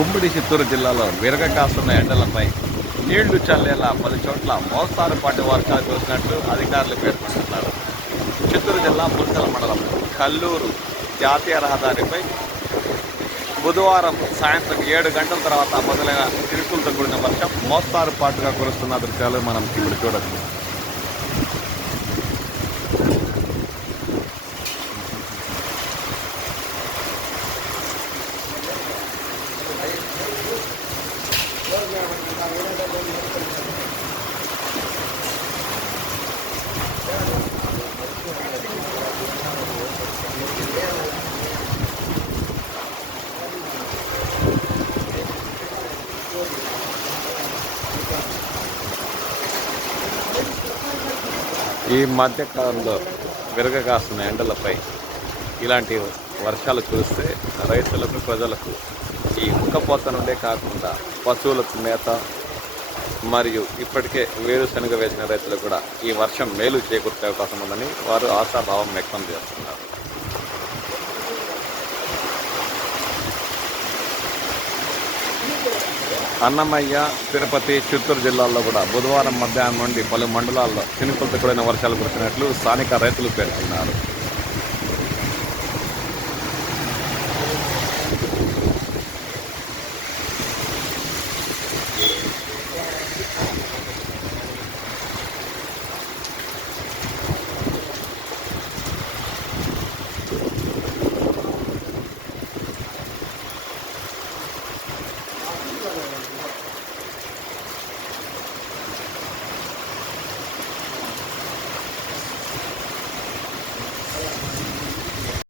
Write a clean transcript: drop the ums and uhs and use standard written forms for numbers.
ఉమ్మడి చిత్తూరు జిల్లాలో విరగకాస్తున్న ఎండలపై నీళ్లు చల్లేలా పలు చోట్ల మోస్తారుపాటి వర్షాలు కురిసినట్లు అధికారులు పేర్కొంటున్నారు. చిత్తూరు జిల్లా పుల్కల మండలం కల్లూరు జాతీయ రహదారిపై బుధవారం సాయంత్రం 7 గంటల తర్వాత మొదలైన చిరుకులతో కూడిన వర్షం మోస్తారుపాటుగా కురుస్తున్న దృశ్యాలు మనం ఇప్పుడు చూడొచ్చు. ఈ మధ్యకాలంలో విరగకాస్తున్న ఎండలపై ఇలాంటి వర్షాలు కురిస్తే రైతులకు ప్రజలకు ఈ ఉక్కపోత నుండే కాకుండా పశువులకు మేత మరియు ఇప్పటికే వేరుశనగ వేసిన రైతులకు కూడా ఈ వర్షం మేలు చేకూర్చే అవకాశం ఉందని వారు ఆశాభావం వ్యక్తం చేస్తున్నారు. అన్నమయ్య, తిరుపతి, చిత్తూరు జిల్లాల్లో కూడా బుధవారం మధ్యాహ్నం నుండి పలు మండలాల్లో చినుకులతో కూడిన వర్షాలు కురిసినట్లు స్థానిక రైతులు పేర్కొన్నారు.